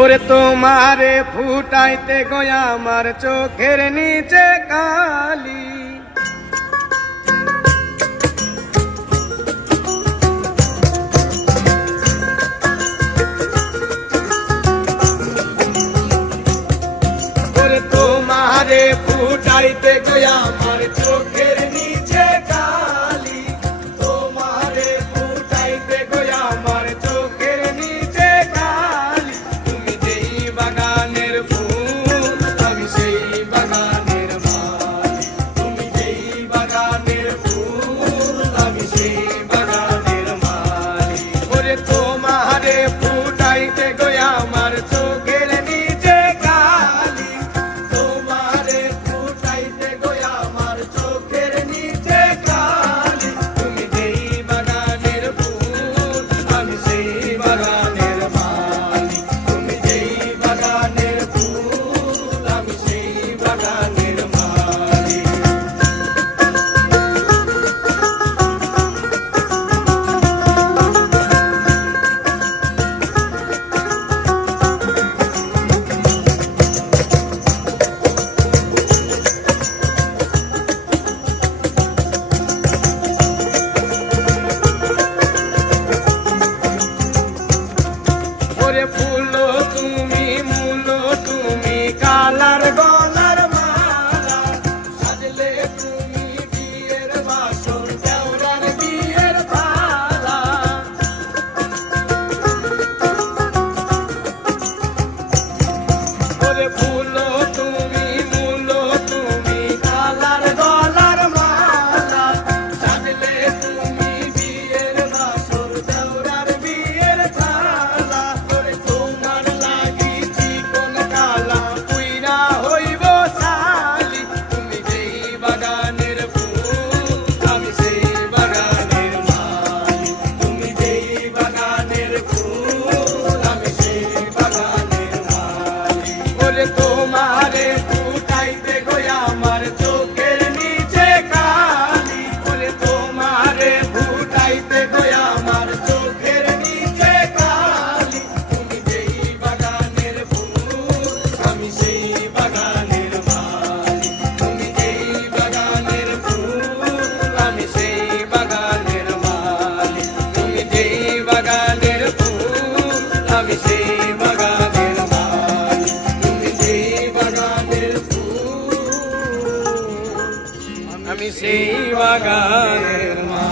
ওরে তোমারে ফুটাইতে গয়া আমার চোখের নিচে কালি। তোমারে ফুটাইতে Gaya Amen. for your full love. আমি সেই বাগানের মা।